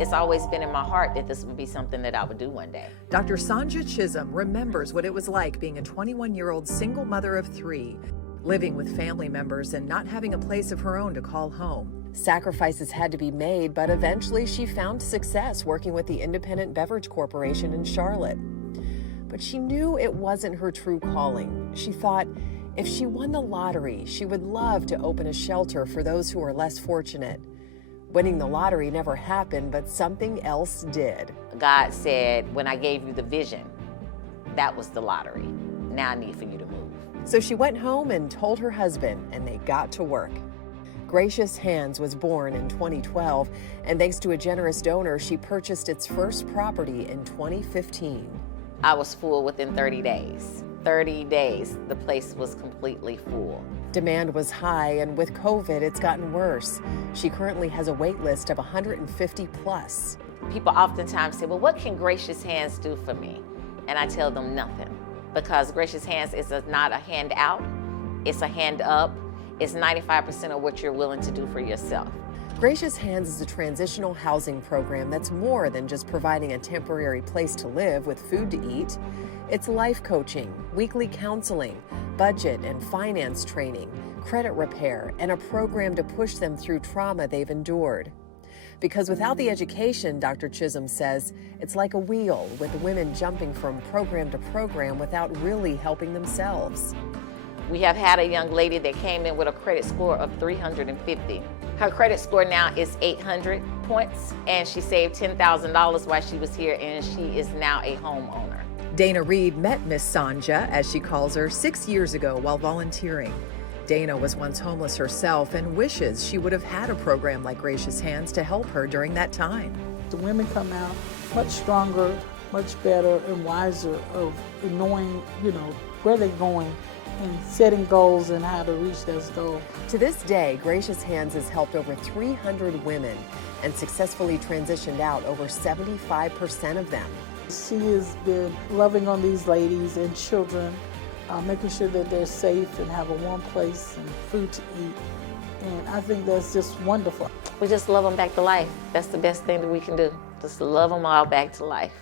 It's always been in my heart that this would be something that I would do one day. Dr. Sonja Chisolm remembers what it was like being a 21-year-old single mother of 3, living with family members and not having a place of her own to call home. Sacrifices had to be made, but eventually she found success working with the Independent Beverage Corporation in Charlotte. But she knew it wasn't her true calling. She thought if she won the lottery, she would love to open a shelter for those who are less fortunate. Winning the lottery never happened, but something else did. God said, when I gave you the vision, that was the lottery. Now I need for you to move. So she went home and told her husband, and they got to work. Gracious Hands was born in 2012, and thanks to a generous donor, she purchased its first property in 2015. I was full within 30 days. 30 days, the place was completely full. Demand was high, and with COVID, it's gotten worse. She currently has a wait list of 150 plus. People oftentimes say, well, what can Gracious Hands do for me? And I tell them nothing, because Gracious Hands is not a hand out, it's a hand up. It's 95% of what you're willing to do for yourself. Gracious Hands is a transitional housing program that's more than just providing a temporary place to live with food to eat. It's life coaching, weekly counseling, budget and finance training, credit repair, and a program to push them through trauma they've endured. Because without the education, Dr. Chisolm says, it's like a wheel with women jumping from program to program without really helping themselves. We have had a young lady that came in with a credit score of 350. Her credit score now is 800 points, and she saved $10,000 while she was here, and she is now a homeowner. Dana Reed met Miss Sonja, as she calls her, 6 years ago while volunteering. Dana was once homeless herself and wishes she would have had a program like Gracious Hands to help her during that time. The women come out much stronger, much better and wiser of knowing, where they're going and setting goals and how to reach those goals. To this day, Gracious Hands has helped over 300 women and successfully transitioned out over 75% of them. She has been loving on these ladies and children, making sure that they're safe and have a warm place and food to eat. And I think that's just wonderful. We just love them back to life. That's the best thing that we can do. Just love them all back to life.